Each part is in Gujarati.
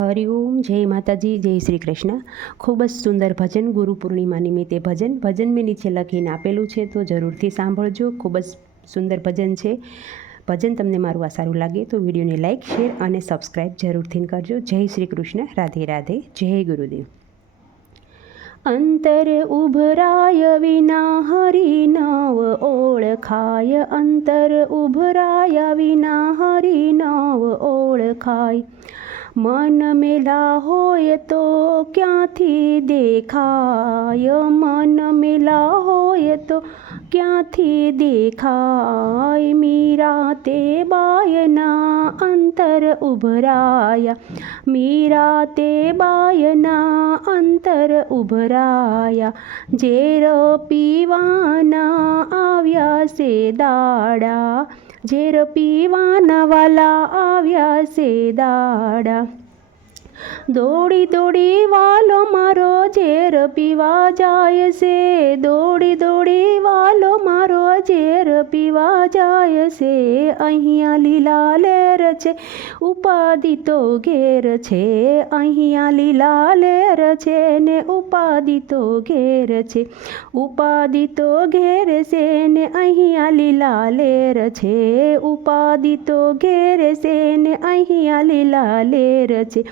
હરિઓમ, જય માતાજી, જય શ્રી કૃષ્ણ। ખૂબ જ સુંદર ભજન ગુરુ પૂર્ણિમા નિમિત્તે ભજન મેં નીચે લખીને આપેલું છે, તો જરૂરથી સાંભળજો। ખૂબ જ સુંદર ભજન છે। ભજન તમને મારું આ સારું લાગે તો વિડીયોને લાઇક, શેર અને સબસ્ક્રાઈબ જરૂરથી કરજો। જય શ્રી કૃષ્ણ, રાધે રાધે, જય ગુરુદેવ। અંતર ઉભરાય વિના હરિ નવ ઓળખાય, અંતર ઉભરાય વિના હરિ નવ ઓળખાય। મન મેલા હોય તો ક્યાંથી દેખાય, મન મેલા હોય તો ક્યાંથી દેખાય। મીરા તે બાયના અંતર ઉભરાયા, મીરા તે બાયના અંતર ઉભરાયા। ઝેર પીવાના આવ્યા છે દાડા, ઝેર પીવાના વાલા આવ્યા છે દાડા। દોડી દોડી વાલો મારો ઝેર પીવા જાય છે, દોડી દોડી વાલો મારો ઝેર પીવા જાય છે। અહીંયા લીલા લેર છે, ઉપાધિ તો ઘેર છે, અહીંયા લીલા લેર છે ને ઉપાધિ તો ઘેર છે, ઉપાધિ તો ઘેર છે ને અહીંયા લીલા લેર છે, ઉપાધિ તો ઘેર છે ને અહીંયા લીલા લેર છે।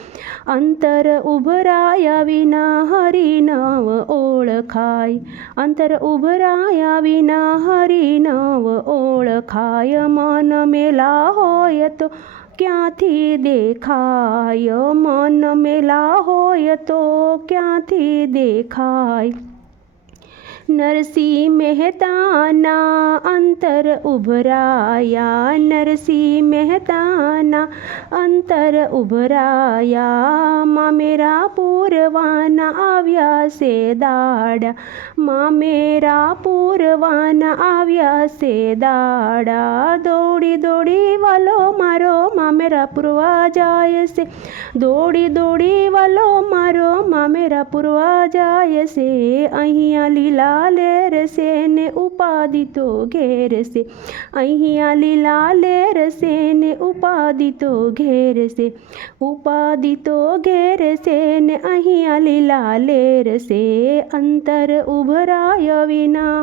અંતર ઉભરાયા વિના હરિ નવ ઓળખાય, અંતર ઉભરાયા વિના હરિ નવ ઓળખાય। મન મેલા હોય તો ક્યાંથી દેખાય, મન મેલા હોય તો ક્યાંથી દેખાય। નરસિંહ મહેતાના અંતર ઉભરાયા, નરસિંહ મહેતાના અંતર ઉભરાયા। મામેરા પૂરવાના આવ્યા છે દાડા, મામેરા પૂરવાના આવ્યા છે દાડા। દોડી દોડી વાલો મારો મામેરા પૂરવા જાય છે, દોડી દોડી વાલો મારો મામેરા પૂરવા જાય છે। અહીંયા લીલા લેર છે ને ઉપાધિ તો ઘેર છે, અહીંયા લીલા લેર છે ને ઉપાધિ તો ઘેર છે, ઉપાધિ તો ઘેર છે ને અહીંયા લીલા લેર છે। અંતર ઉભરાય વિના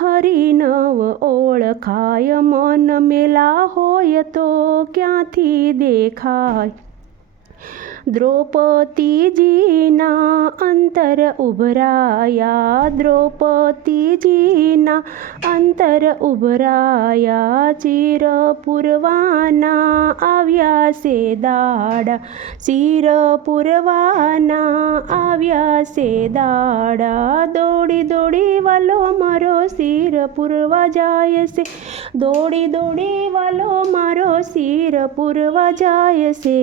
હરિ નવ ઓળખાય, મન મેલા હોય તો ક્યાંથી દેખાય। દ્રૌપદીજીના અંતર ઉભરાયા, દ્રૌપદીજીના અંતર ઉભરાયા। ચીર પૂરવાના આવ્યા છે દાડા, ચીર પૂરવાના આવ્યા છે દાડા। દોડી દોડી વાલો મારો શિર પૂરવા જાય છે, દોડી દોડી વાલો મારો શિર પૂરવા જાય છે।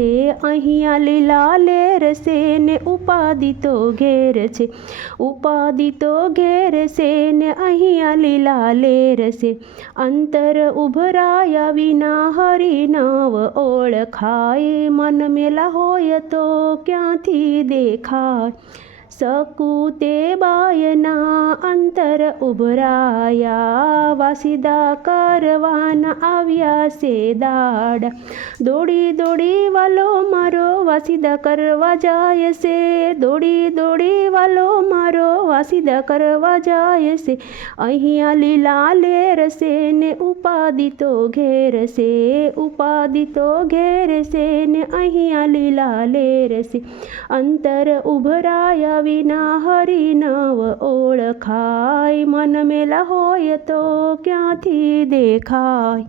અહીંયા લીલા લેર છે ને ઉપાધિ તો ઘેર છે, ઉપાધિ તો ઘેર છે ને અહીંયા લીલા લેર છે। અંતર ઉભરાયા વિના હરિ નવ ઓળખાય, મન મેલા હોય તો ક્યાંથી દેખાય। સકુતે બાયના અંતર ઉભરાયા, વાસીદા કરવાના આવ્યા છે દાડા। દોડી દોડી વાલો મારો વાસીદા કરવા જાય છે, દોડી દોડી વાલો મારો વાસીદા કરવા જાય છે। અહીંયા લીલા લેર છે ને ઉપાધિ તો ઘેર છે, ઉપાધિ તો ઘેર છે ને અહીંયા લીલા લેર છે। અંતર ઉભરાયા વિના હરિ નવ ઓળખાય, મન મેલા હોય તો ક્યાંથી દેખાય।